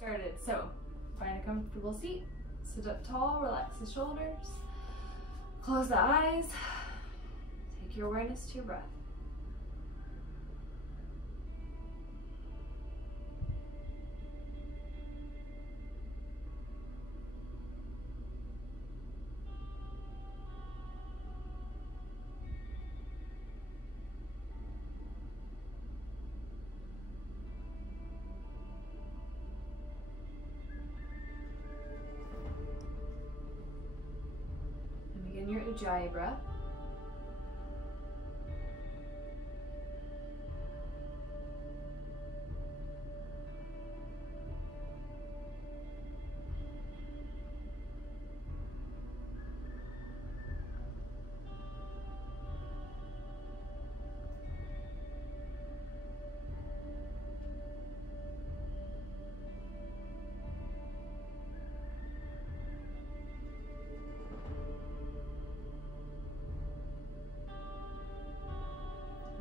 Started. So find a comfortable seat, sit up tall, relax the shoulders, close the eyes, take your awareness to your breath. Your Ujjayi breath.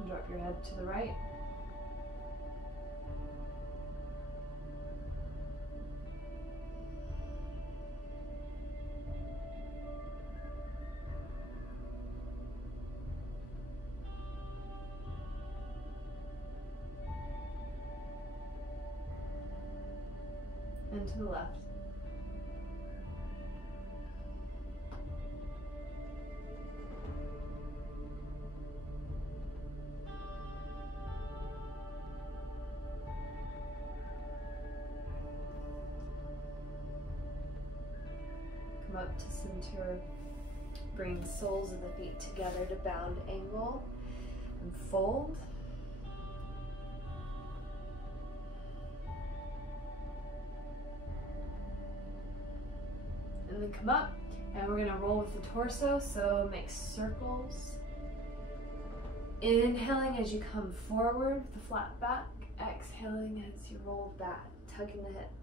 Drop your head to the right. And to the left. Come up to center, bring soles of the feet together to bound angle and fold. And then come up and we're gonna roll with the torso, so make circles. Inhaling as you come forward with the flat back, exhaling as you roll back, tucking the hips.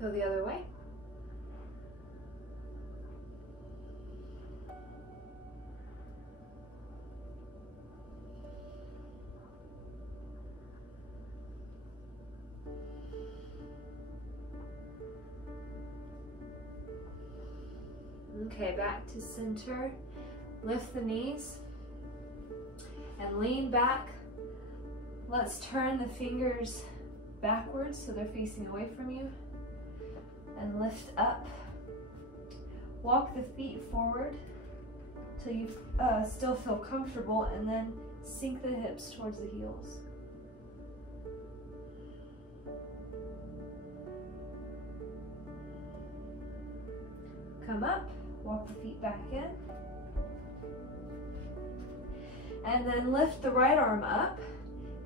Go the other way. Okay, back to center. Lift the knees and lean back. Let's turn the fingers backwards so they're facing away from you. And lift up. Walk the feet forward till you still feel comfortable, and then sink the hips towards the heels. Come up, walk the feet back in. And then lift the right arm up,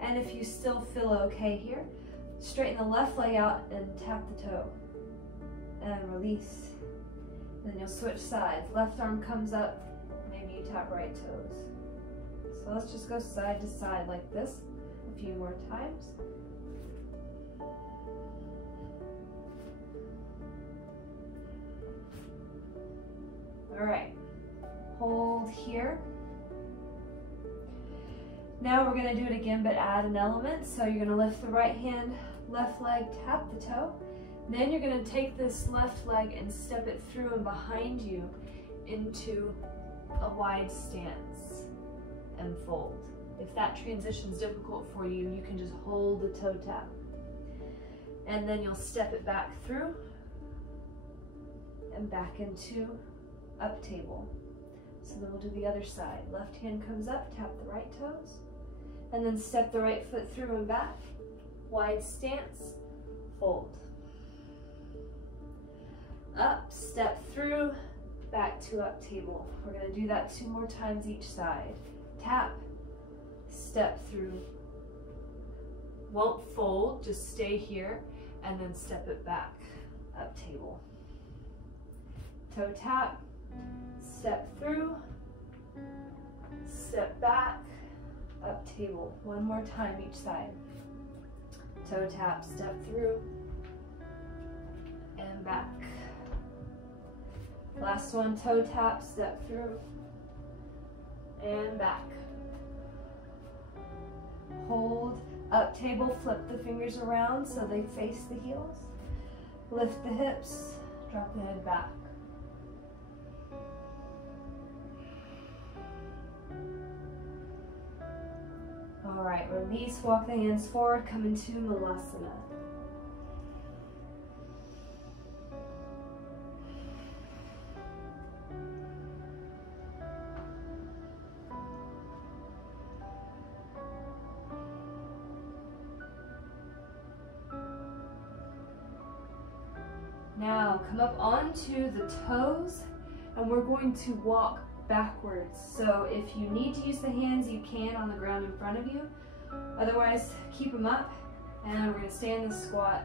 and if you still feel okay here, straighten the left leg out and tap the toe. And release. Then you'll switch sides. Left arm comes up, maybe you tap right toes. So let's just go side to side like this a few more times. All right, hold here. Now we're gonna do it again, but add an element. So you're gonna lift the right hand, left leg, tap the toe. Then you're going to take this left leg and step it through and behind you into a wide stance and fold. If that transition is difficult for you, you can just hold the toe tap. And then you'll step it back through and back into up table. So then we'll do the other side. Left hand comes up, tap the right toes, and then step the right foot through and back. Wide stance, fold. Up, step through, back to up table. We're going to do that 2 more times each side. Tap, step through. Won't fold, just stay here, and then step it back, up table. Toe tap, step through, step back, up table. 1 more time each side. Toe tap, step through, and back. Last one, toe tap, step through, and back. Hold, up table, flip the fingers around so they face the heels. Lift the hips, drop the head back. All right, release, walk the hands forward, come into Vinyasa. Now come up onto the toes and we're going to walk backwards. So if you need to use the hands, you can on the ground in front of you. Otherwise, keep them up and we're going to stay in the squat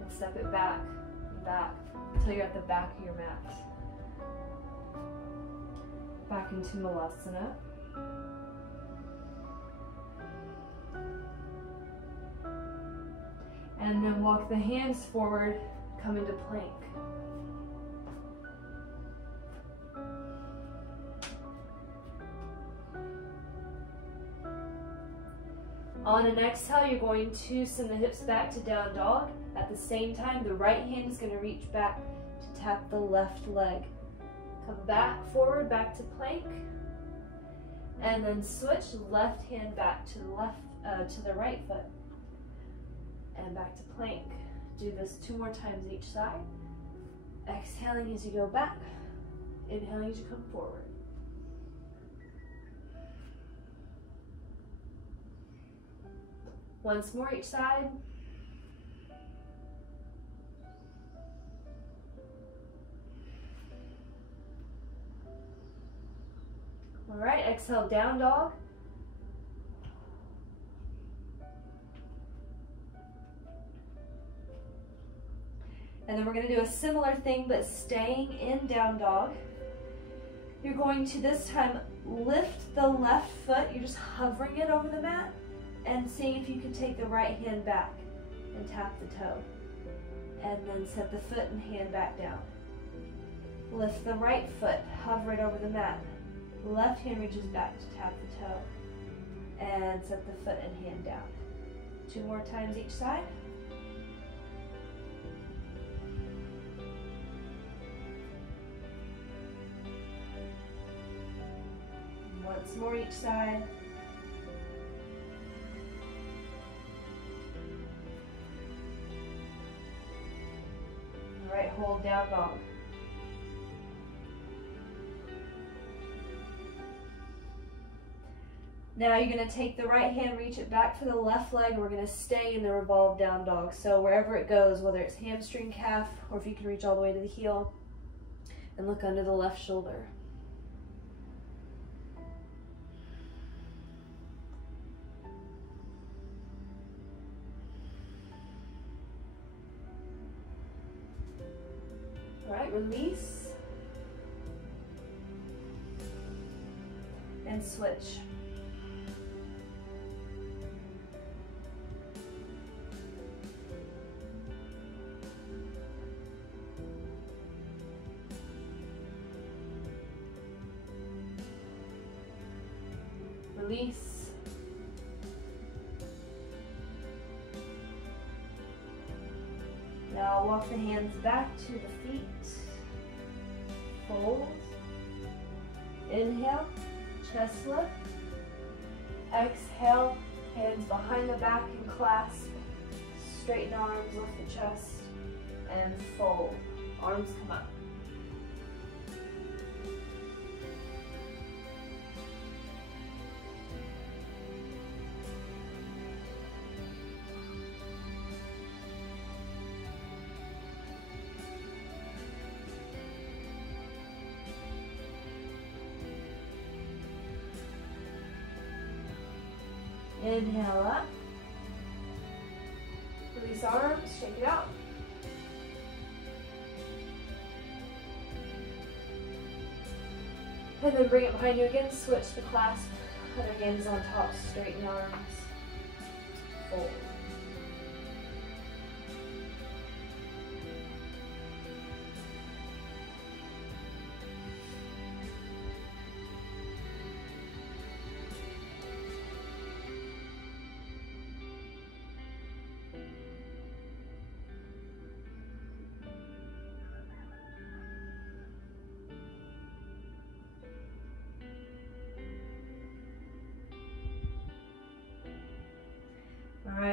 and step it back and back until you're at the back of your mat. Back into Vinyasa. And then walk the hands forward, come into plank. On an exhale, you're going to send the hips back to down dog. At the same time, the right hand is going to reach back to tap the left leg. Come back, forward, back to plank. And then switch left hand back to the left, to the right foot. And back to plank. Do this 2 more times each side. Exhaling as you go back. Inhaling as you come forward. Once more each side. All right, exhale, down dog. And then we're going to do a similar thing, but staying in down dog. You're going to this time lift the left foot. You're just hovering it over the mat and seeing if you can take the right hand back and tap the toe. And then set the foot and hand back down. Lift the right foot, hover it over the mat. Left hand reaches back to tap the toe. And set the foot and hand down. 2 more times each side. Once more each side. All right, hold down dog. Now you're going to take the right hand, reach it back for the left leg, and we're going to stay in the revolved down dog. So wherever it goes, whether it's hamstring, calf, or if you can reach all the way to the heel, and look under the left shoulder. All right, release. And switch. Release. Now walk the hands back to the feet. Fold. Inhale, chest lift. Exhale, hands behind the back and clasp. Straighten arms, lift the chest, and fold. Arms come up. Inhale up. Release arms, shake it out. And then bring it behind you again, switch the clasp, put our hands on top, straighten arms, fold.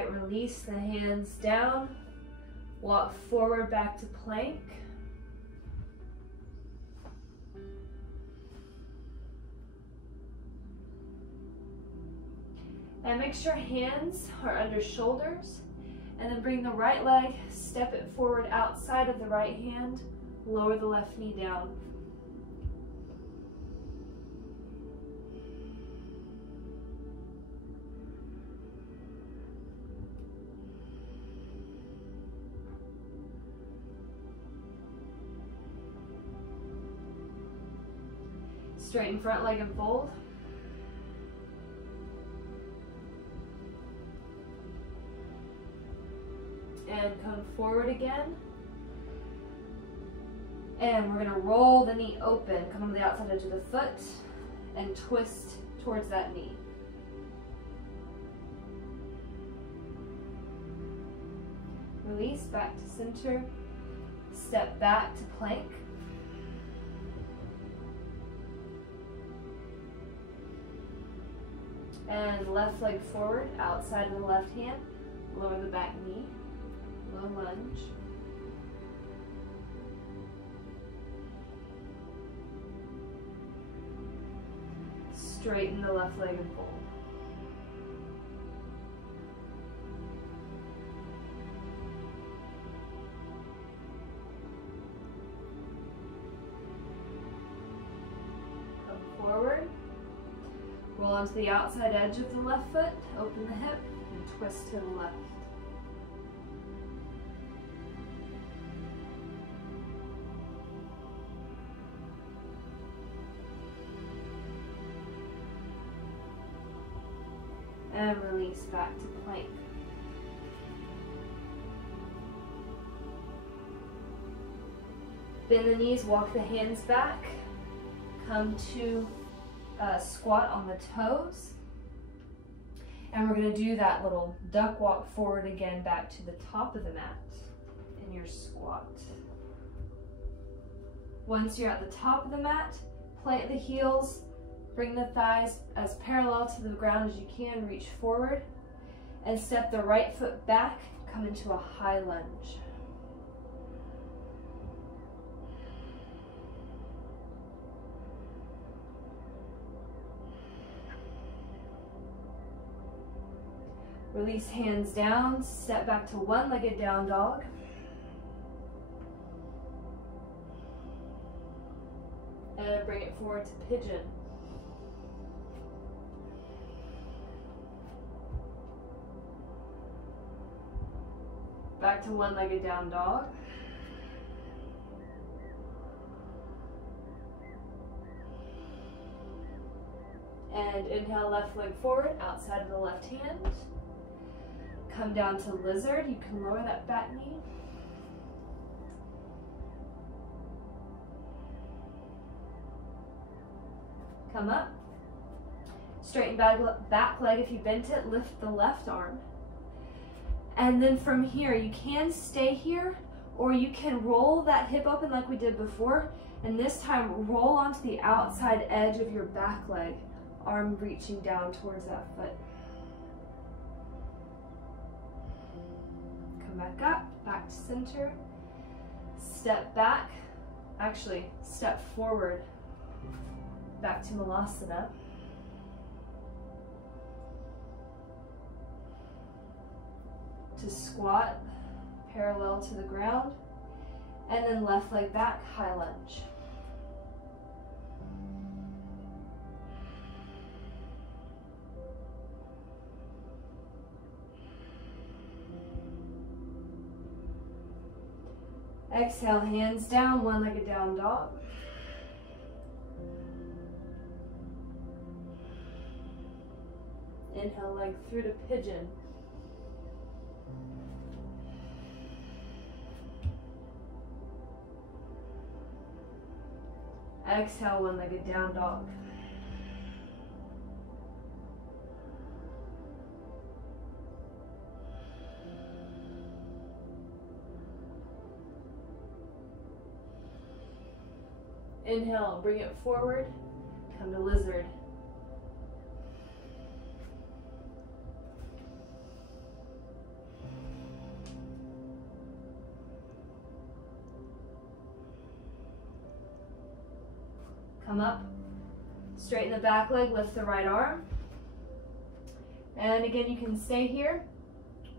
right, release the hands down. Walk forward back to plank. And make sure hands are under shoulders. And then bring the right leg, step it forward outside of the right hand, lower the left knee down. Straighten front leg and fold. And come forward again. And we're gonna roll the knee open, come on the outside edge of the foot, and twist towards that knee. Release back to center, step back to plank. And left leg forward, outside of the left hand, lower the back knee, low lunge. Straighten the left leg and fold. Come forward. Roll onto the outside edge of the left foot, open the hip, and twist to the left. And release back to plank. Bend the knees, walk the hands back, come to squat on the toes, and we're going to do that little duck walk forward again back to the top of the mat in your squat. Once you're at the top of the mat, plant the heels, bring the thighs as parallel to the ground as you can, reach forward, and step the right foot back, come into a high lunge. Release hands down, step back to one-legged down dog. And bring it forward to pigeon. Back to one-legged down dog. And inhale, left leg forward, outside of the left hand. Come down to lizard. You can lower that back knee. Come up. Straighten back leg. If you bent it, lift the left arm. And then from here, you can stay here, or you can roll that hip open like we did before, and this time roll onto the outside edge of your back leg, arm reaching down towards that foot. Come back up, back to center, step back, actually step forward, back to Malasana. To squat parallel to the ground, and then left leg back, high lunge. Exhale, hands down, one-legged down dog. Inhale, leg through to pigeon. Exhale, one-legged down dog. Inhale, bring it forward, come to lizard. come up, straighten the back leg, lift the right arm. And again, you can stay here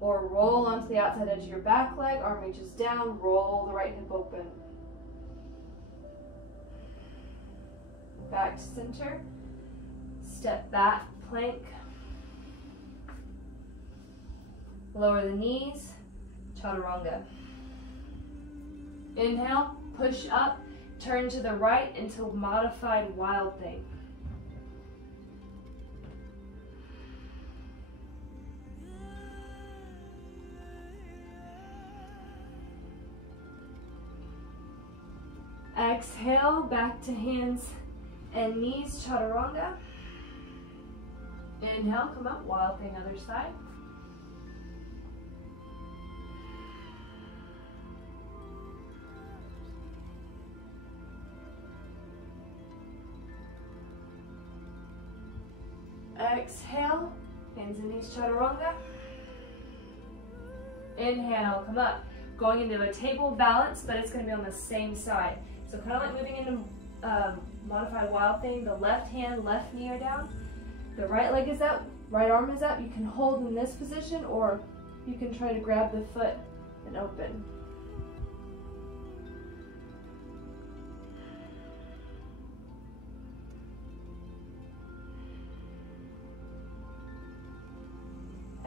or roll onto the outside edge of your back leg, arm reaches down, roll the right hip open. Back to center, step back, plank. Lower the knees, chaturanga. Inhale, push up, turn to the right into modified wild thing. Exhale, back to hands and knees, chaturanga. Inhale, come up, wild thing, other side. Exhale, hands and knees, chaturanga. Inhale, come up. Going into a table balance, but it's going to be on the same side. So kind of like moving into modified wild thing. The left hand, left knee are down. The right leg is up, right arm is up. You can hold in this position, or you can try to grab the foot and open.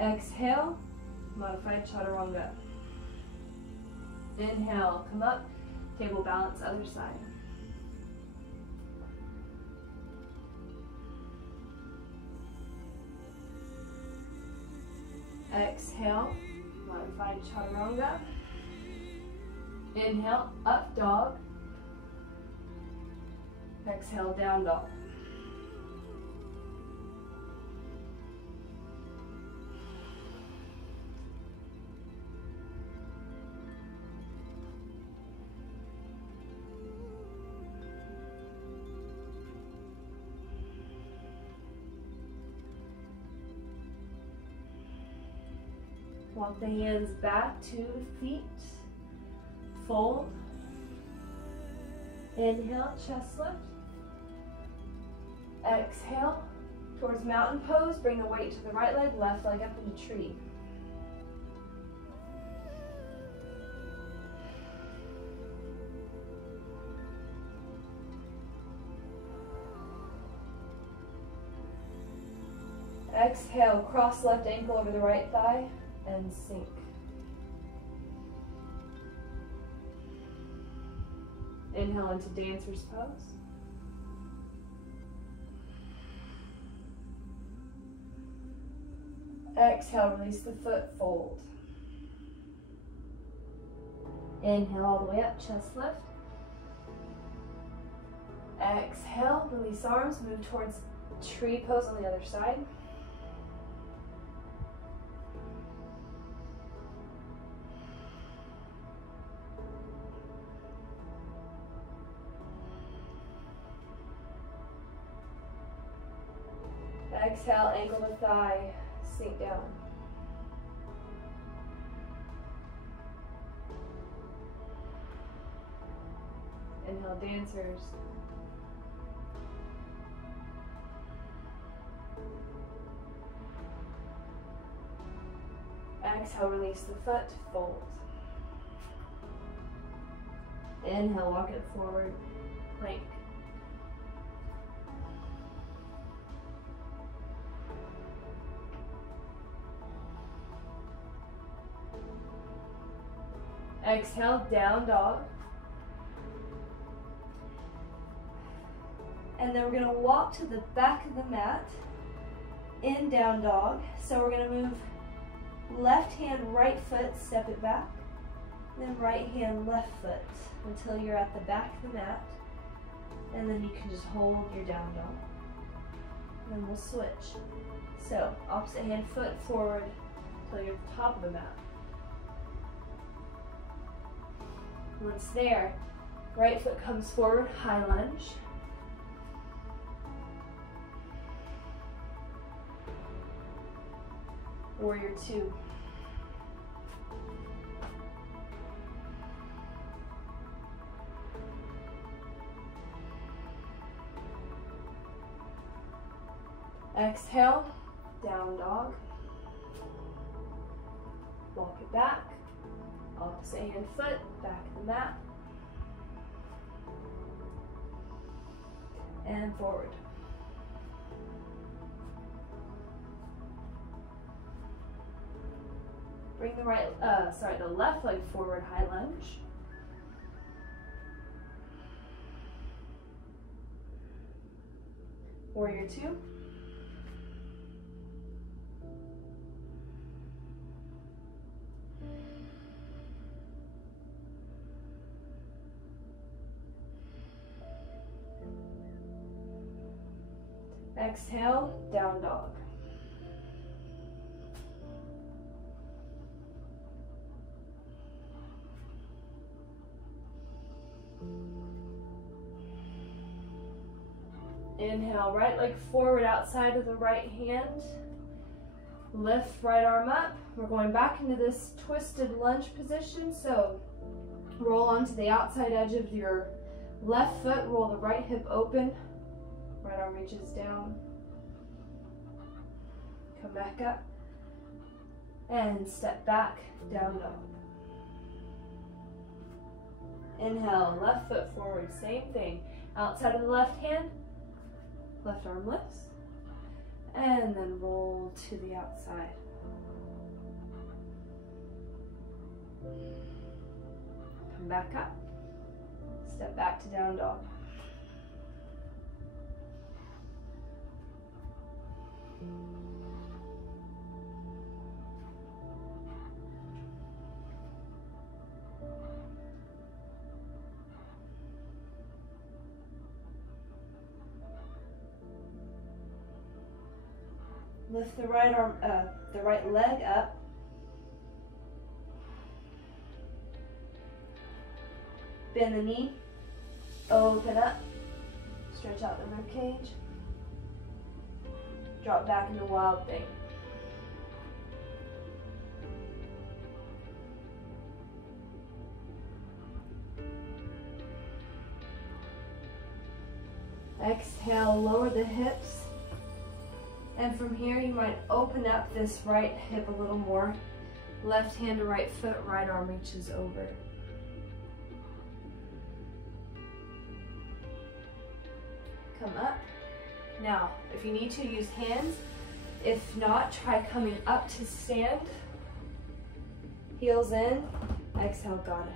Exhale, modified chaturanga. Inhale, come up, table balance, other side. Exhale, modified chaturanga. Inhale, up dog. Exhale, down dog. Walk the hands back to the feet. Fold. Inhale, chest lift. Exhale, towards mountain pose. Bring the weight to the right leg, left leg up into tree. Exhale, cross left ankle over the right thigh and sink. Inhale into dancer's pose. Exhale, release the foot, fold. Inhale all the way up, chest lift. Exhale, release arms, move towards tree pose on the other side. Exhale, ankle to thigh, sink down. Inhale, dancers. Exhale, release the foot, fold. Inhale, walk it forward, plank. Exhale, down dog. And then we're going to walk to the back of the mat in down dog. So we're going to move left hand, right foot, step it back. Then right hand, left foot until you're at the back of the mat. And then you can just hold your down dog. And then we'll switch. So opposite hand, foot forward until you're at the top of the mat. Once there, right foot comes forward, high lunge. Warrior two. Exhale, down dog. Walk it back. Opposite hand foot, back of the mat. And forward. Bring the the left leg forward, high lunge. Warrior two. Exhale, down dog. Inhale, right leg forward outside of the right hand. Lift right arm up. We're going back into this twisted lunge position. So roll onto the outside edge of your left foot. Roll the right hip open. Right arm reaches down. Come back up. And step back, down dog. Inhale, left foot forward. Same thing. Outside of the left hand. Left arm lifts, and then roll to the outside. Come back up, step back to down dog. Lift the right arm, the right leg up. Bend the knee, open up, stretch out the rib cage. Drop back into wild thing. Exhale, lower the hips. And from here, you might open up this right hip a little more. Left hand to right foot, right arm reaches over. Come up. Now, if you need to, use hands. If not, try coming up to stand. Heels in. Exhale, goddess.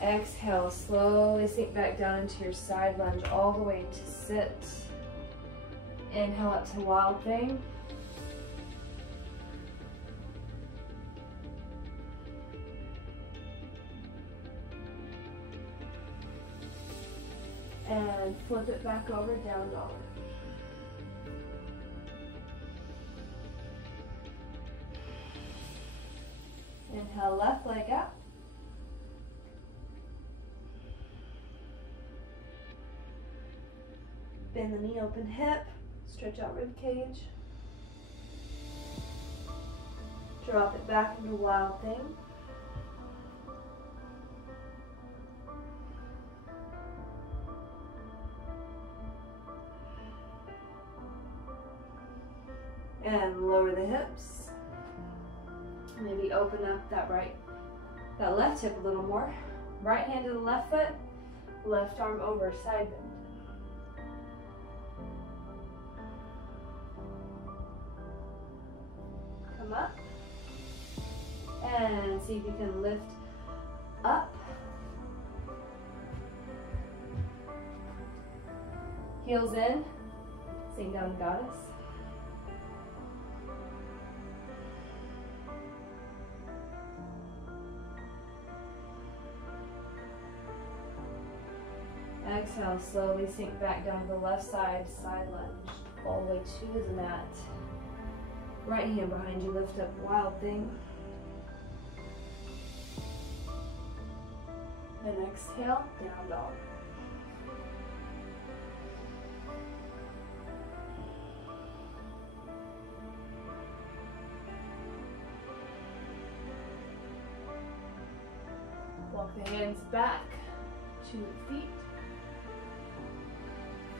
Exhale, slowly sink back down into your side lunge all the way to sit. Inhale up to wild thing. And flip it back over, down dog. Inhale, left leg up. Bend the knee, open hip, stretch out rib cage. Drop it back into wild thing. And lower the hips. Maybe open up that left hip a little more. Right hand to the left foot, left arm over, side bend. Come up. And see if you can lift up. Heels in, sink down, goddess. Exhale, slowly sink back down to the left side, side lunge, all the way to the mat. Right hand behind you, lift up, wild thing. And exhale, down dog. Walk the hands back to the feet.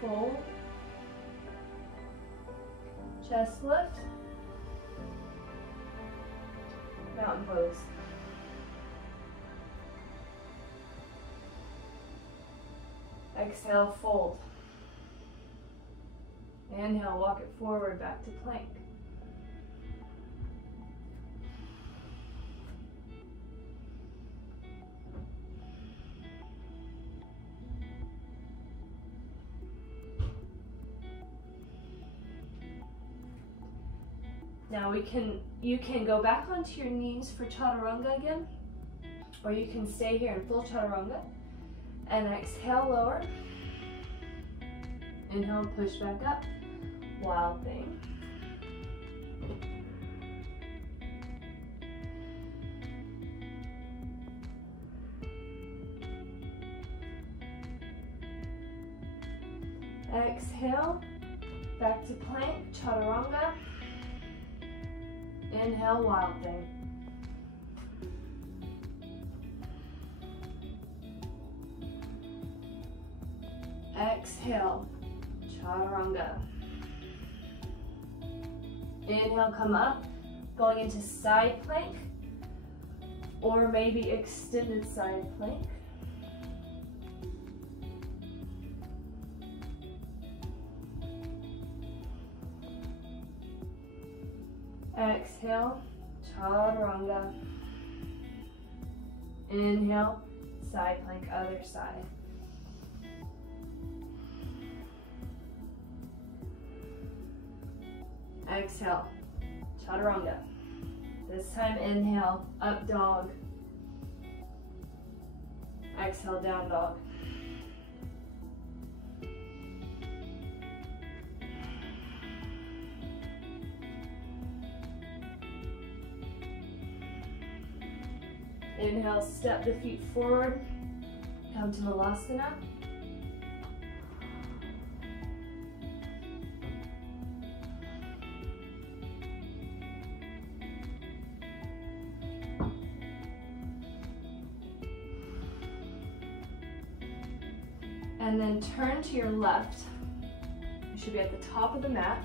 Fold. Chest lift. Mountain pose. Exhale, fold. Inhale, walk it forward, back to plank. Now you can go back onto your knees for chaturanga again, or you can stay here in full chaturanga. And exhale, lower. Inhale, push back up. Wild thing. Exhale, back to plank, chaturanga. Inhale, wild thing. Exhale, chaturanga. Inhale, come up, going into side plank, or maybe extended side plank. Exhale, chaturanga. Inhale, side plank, other side. Exhale, chaturanga. This time inhale, up dog. Exhale, down dog. Inhale, step the feet forward, come to Vinyasa. And then turn to your left. You should be at the top of the mat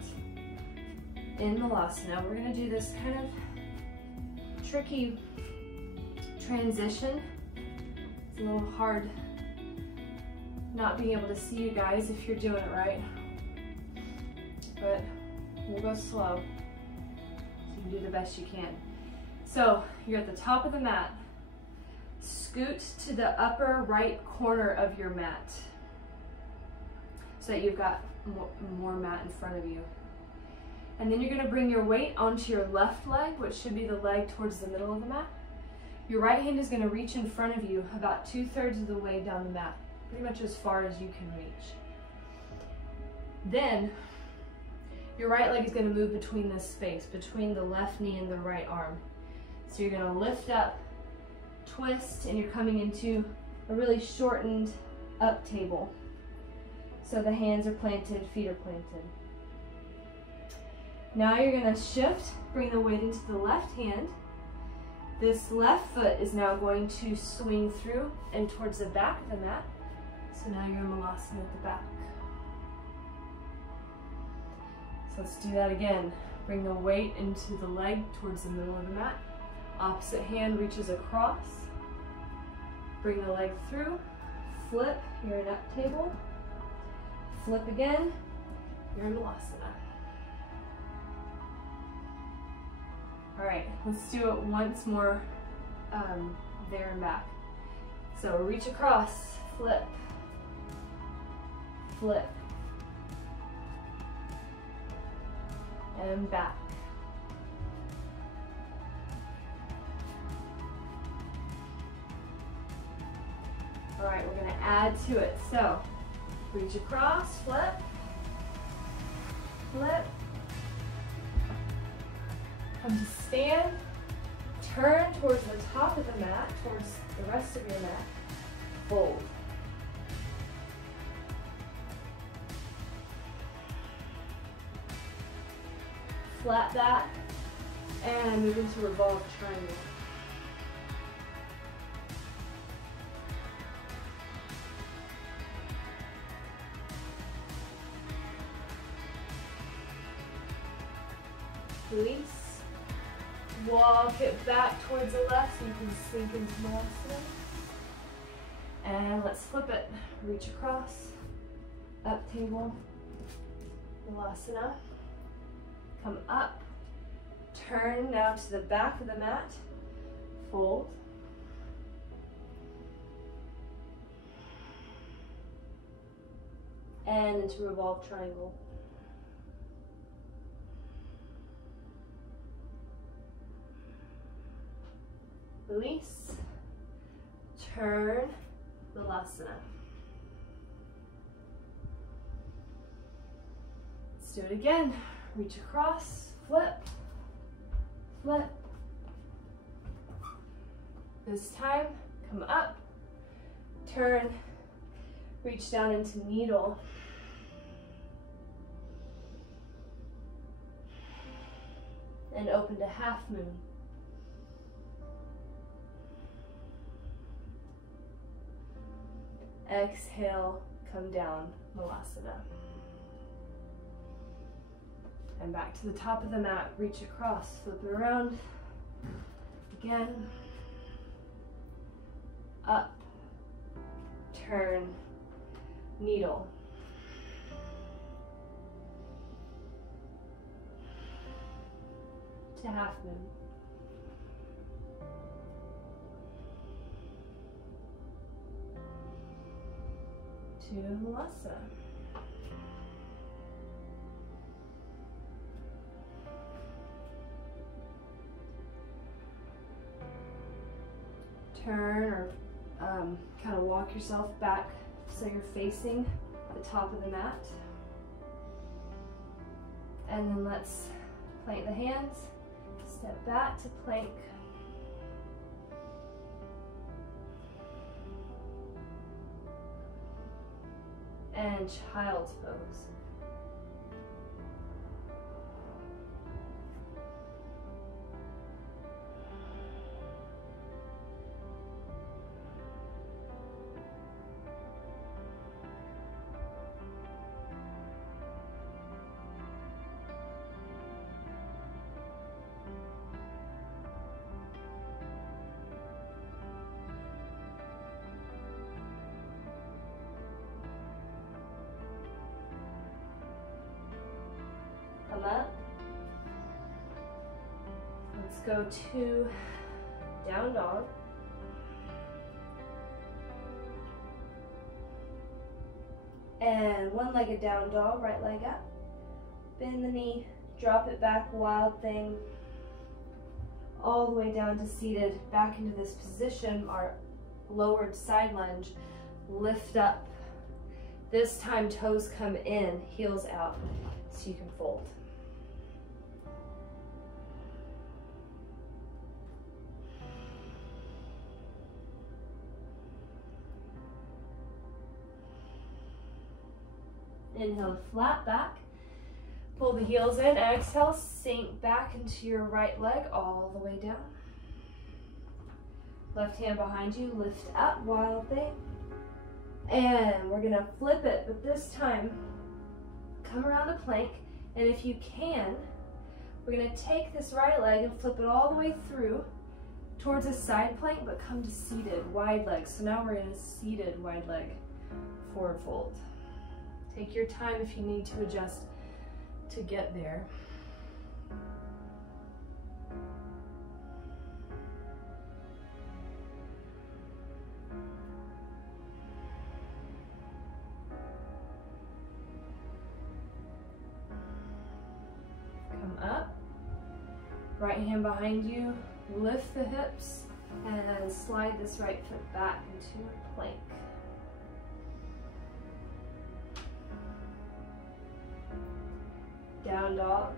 in Vinyasa. We're going to do this kind of tricky transition. It's a little hard not being able to see you guys if you're doing it right, but we'll go slow so you can do the best you can. So you're at the top of the mat. Scoot to the upper right corner of your mat so that you've got more mat in front of you. And then you're going to bring your weight onto your left leg, which should be the leg towards the middle of the mat. Your right hand is going to reach in front of you about 2/3 of the way down the mat, pretty much as far as you can reach. Then your right leg is going to move between this space, between the left knee and the right arm. So you're going to lift up, twist, and you're coming into a really shortened up table. So the hands are planted, feet are planted. Now you're going to shift, bring the weight into the left hand. This left foot is now going to swing through and towards the back of the mat. So now you're in Vinyasa at the back. So let's do that again. Bring the weight into the leg towards the middle of the mat. Opposite hand reaches across. Bring the leg through. Flip, you're in up table. Flip again, you're in Vinyasa. All right, let's do it once more there and back. So reach across, flip, flip, and back. All right, we're gonna add to it. So reach across, flip, flip. Come to stand, turn towards the top of the mat, towards the rest of your mat, fold. Flat back, and move into revolved triangle. Release. Walk it back towards the left so you can sink into Vinyasa. And let's flip it. Reach across, up table, Vinyasa. Come up, turn now to the back of the mat, fold. And into revolve triangle. Release, turn, Vinyasa. Let's do it again. Reach across, flip, flip. This time, come up, turn, reach down into needle. And open to half moon. Exhale, come down, Vinyasa. And back to the top of the mat, reach across, flip it around. Again. Up, turn, needle. To half moon. To Vinyasa. Turn or kind of walk yourself back so you're facing the top of the mat. And then let's plank the hands, step back to plank. And child's pose. Come up. Let's go to down dog. And one-legged down dog, right leg up. Bend the knee, drop it back, wild thing. All the way down to seated, back into this position, our lowered side lunge. Lift up. This time toes come in, heels out, so you can fold. Inhale, flat back. Pull the heels in. Exhale, sink back into your right leg all the way down. Left hand behind you, lift up, wild thing. And we're gonna flip it, but this time, come around the plank. And if you can, we're gonna take this right leg and flip it all the way through towards a side plank, but come to seated, wide leg. So now we're in a seated wide leg, forward fold. Take your time if you need to adjust to get there. Come up, right hand behind you, lift the hips, and then slide this right foot back into a plank. Down dog.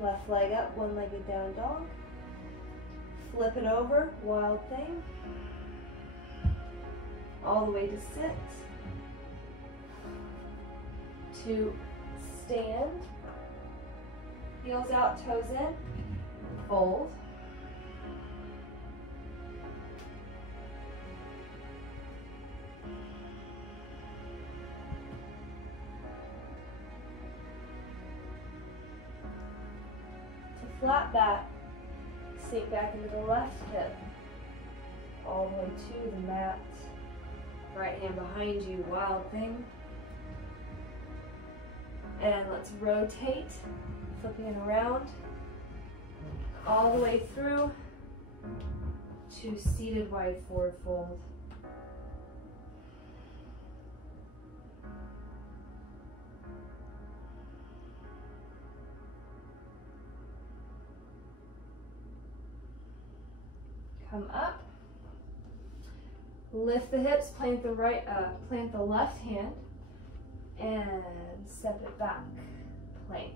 Left leg up, one-legged down dog. Flip it over, wild thing. All the way to sit. To stand. Heels out, toes in. Fold. flat back. Sink back into the left hip. All the way to the mat. Right hand behind you, wild thing. And let's rotate, flipping it around. All the way through to seated wide forward fold. Come up. Lift the hips, plant the left hand, and step it back. Plank.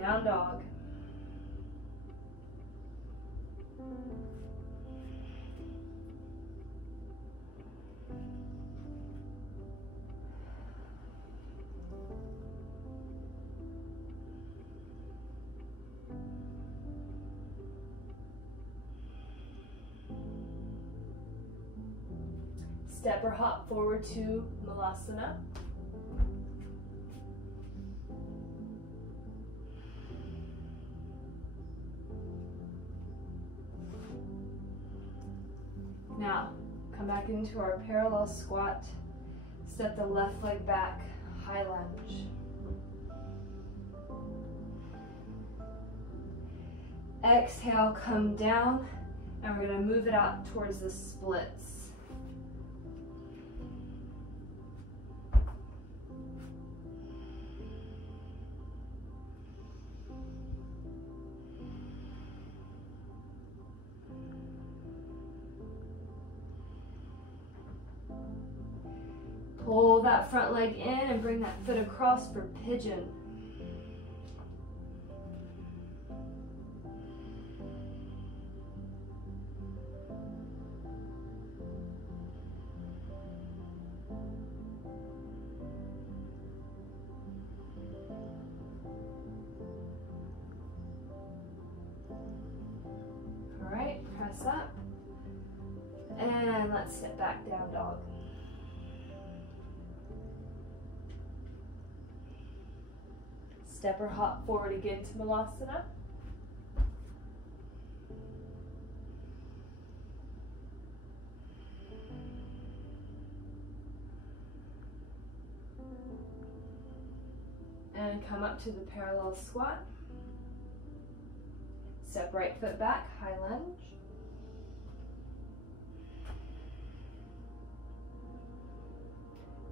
Down dog. Step or hop forward to Malasana. Now, come back into our parallel squat. Step the left leg back, high lunge. Exhale, come down, and we're going to move it out towards the splits. Pull that front leg in and bring that foot across for pigeon. All right, press up. And let's step back, down dog. Step or hop forward again to Malasana. And come up to the parallel squat. Step right foot back, high lunge.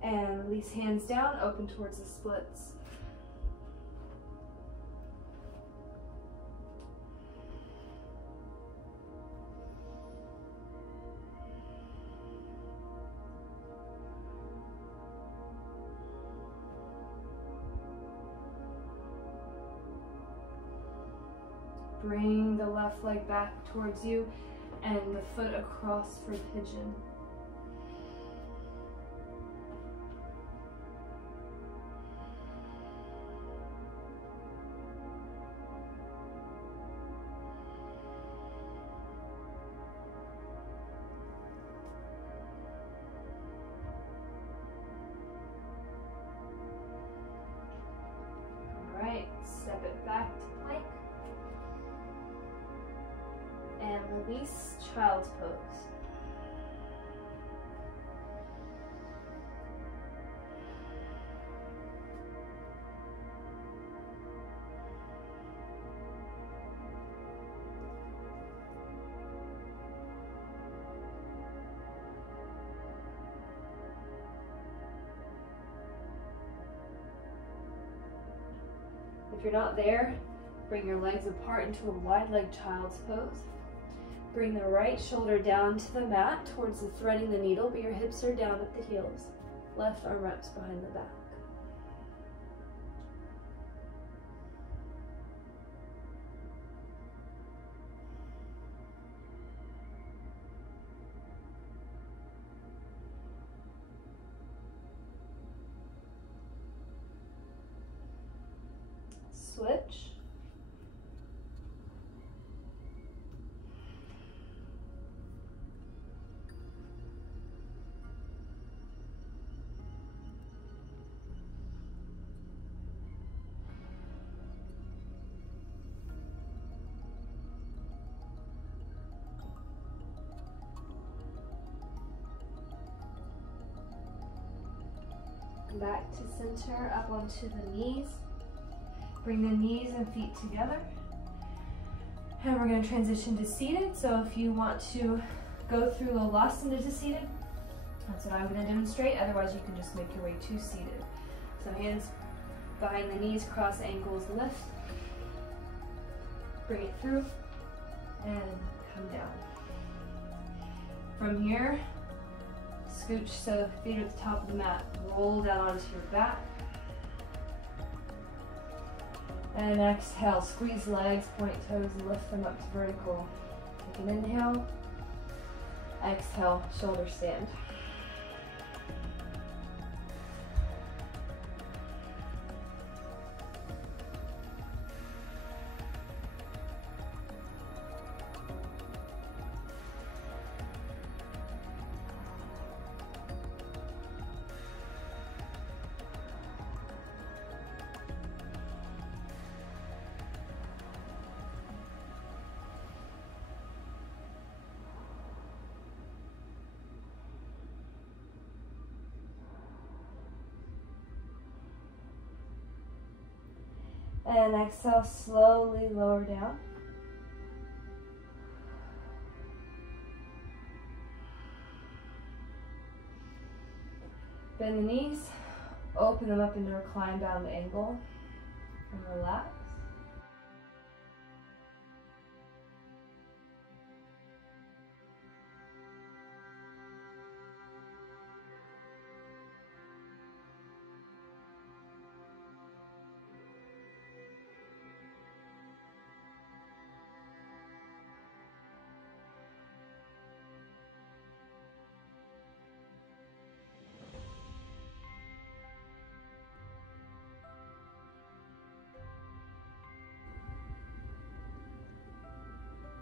And release hands down, open towards the splits. Bring the left leg back towards you and the foot across for pigeon. All right, step it back to plank. And release, child's pose. If you're not there, bring your legs apart into a wide leg child's pose. Bring the right shoulder down to the mat towards the threading the needle, but your hips are down at the heels. Left arm wraps behind the back. Switch. Back to center, up onto the knees. Bring the knees and feet together. And we're going to transition to seated. So if you want to go through Lolasana to seated, that's what I'm going to demonstrate. Otherwise, you can just make your way to seated. So hands behind the knees, cross ankles, lift. Bring it through and come down. From here, scooch so feet are at the top of the mat. Roll down onto your back. And exhale, squeeze legs, point toes, lift them up to vertical. Take an inhale. Exhale, shoulder stand. And exhale, slowly lower down. Bend the knees, open them up into a recline bound angle, and relax.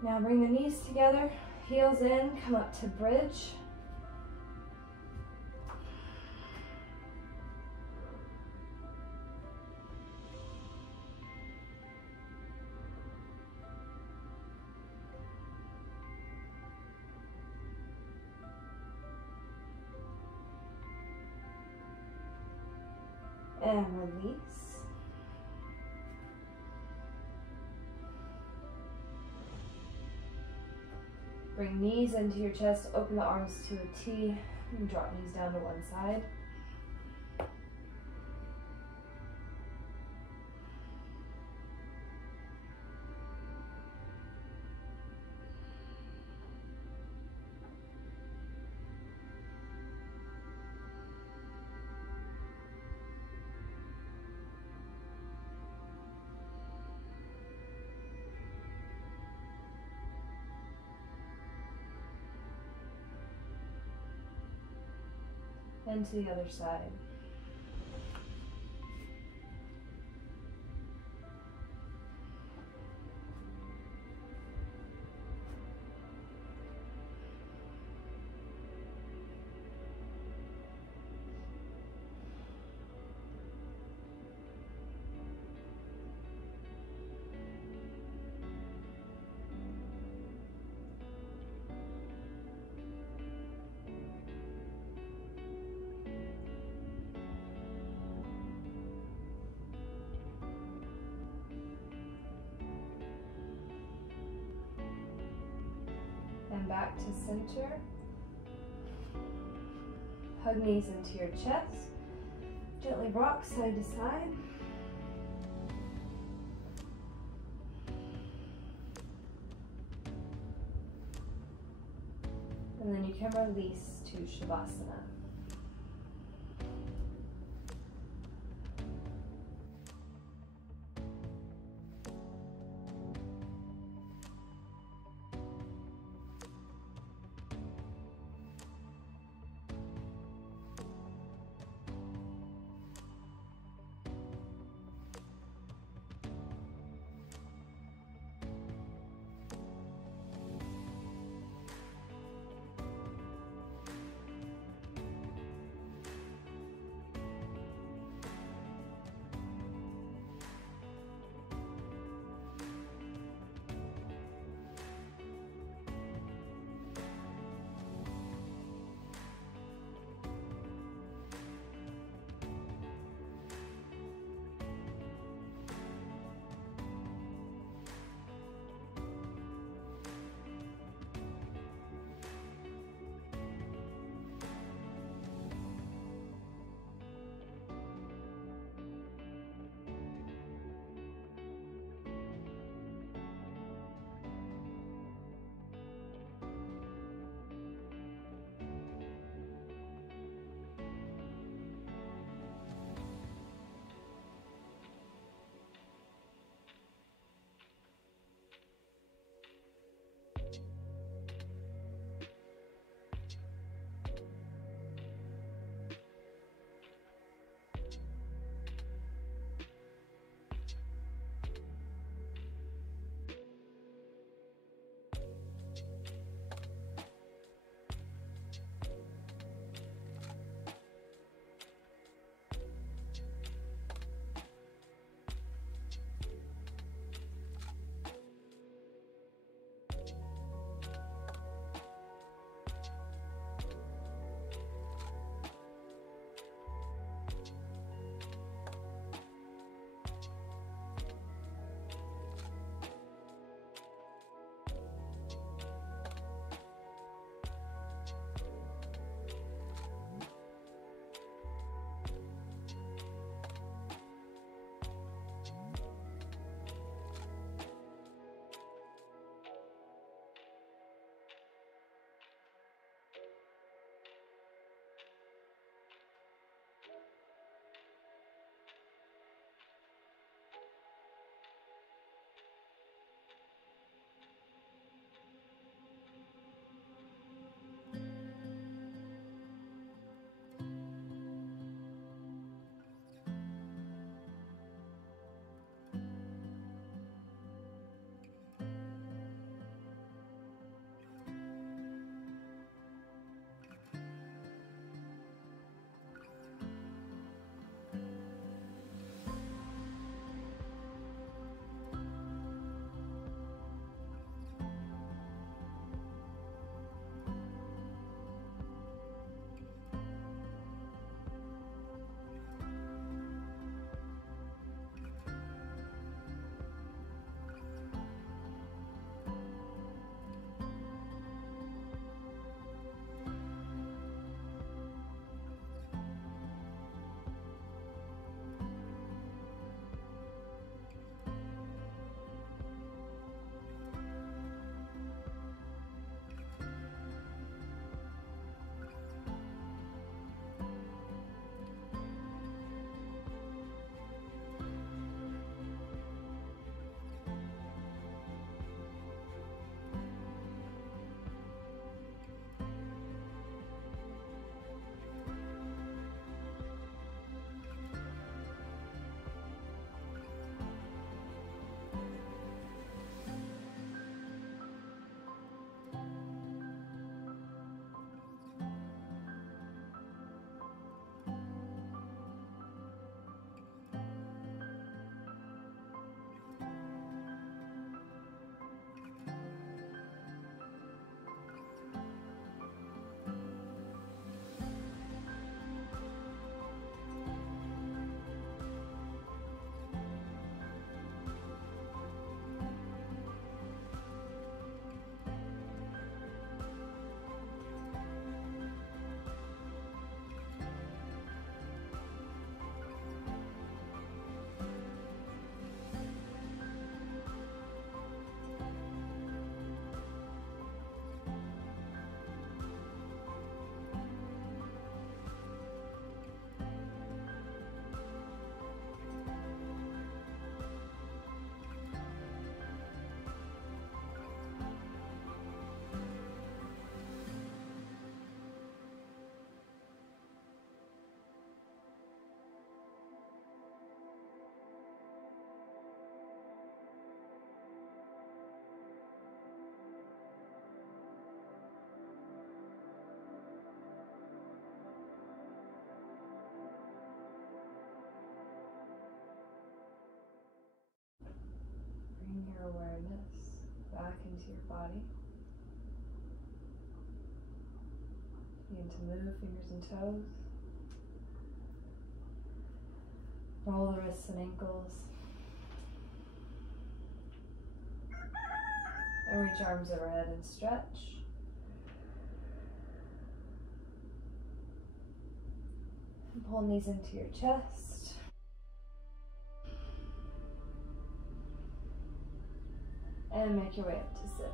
Now bring the knees together, heels in, come up to bridge. And release. Bring knees into your chest, open the arms to a T, and drop knees down to one side. And to the other side. And back to center. Hug knees into your chest. Gently rock side to side. And then you can release to Shavasana. awareness back into your body. Begin to move fingers and toes. Roll the wrists and ankles. And reach arms overhead and stretch. And pull knees into your chest. And make your way up to sit.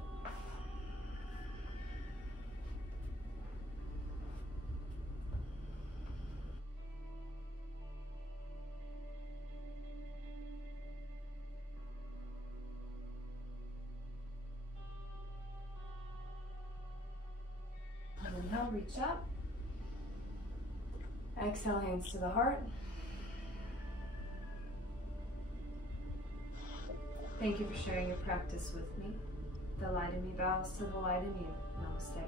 Inhale, reach up. Exhale, hands to the heart. Thank you for sharing your practice with me. The light in me bows to the light in you. Namaste.